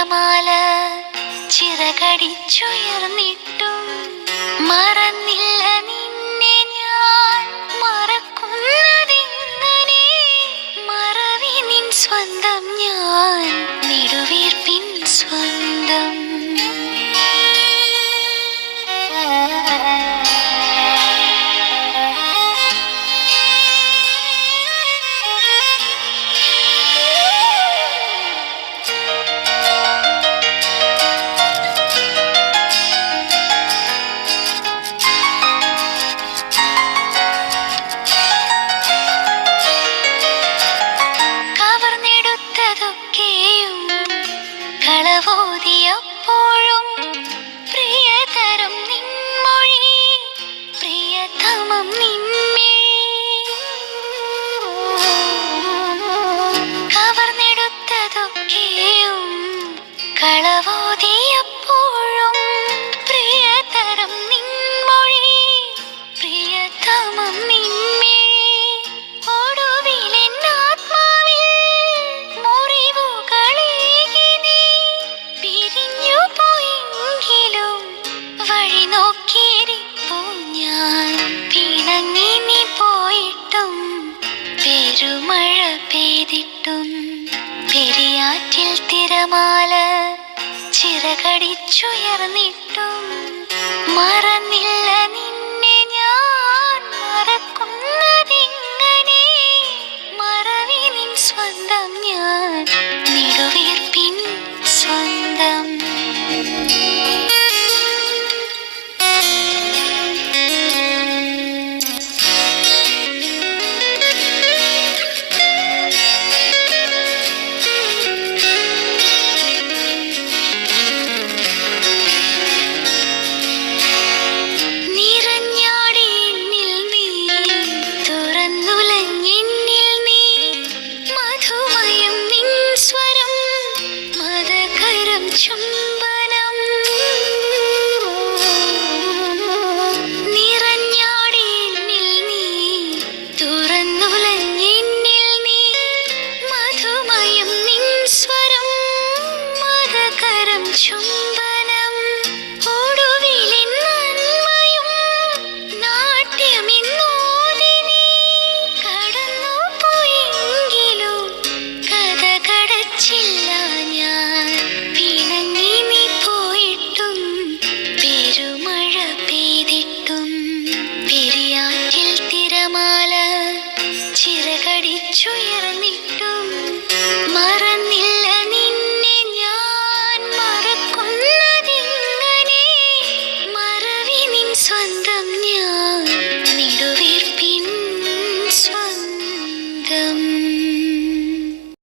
തിരമാല ചിറകടിച്ചുയർന്നിട്ടും മറന്നില്ല നിന്നെ ഞാൻ. മറക്കുന്നതെങ്ങനെ? മറവി നിൻ സ്വന്തം ഞാൻ, നെടുവീർപ്പിൻ സ്വന്തം. കളവോതിയപ്പോഴും പ്രിയതരം നിൻമൊഴി, പ്രിയതമം നിന്മേ കവർന്നെടുത്തതൊക്കെയും. കളവോതിയപ്പോഴും പ്രിയതരം നിൻമൊഴി, പ്രിയതമം നിന്മേ. പെരുമഴ പെയ്തിട്ടും പെരിയാറ്റിൽ തിരമാല ചിറകടിച്ചുയർന്നിട്ടും മറന്നില്ല നിന്നെ ഞാൻ. മറക്കുന്നതെങ്ങനെ? മറവി നിൻ സ്വന്തം ഞാൻ, നെടുവീർപ്പിൻ സ്വന്തം. ചും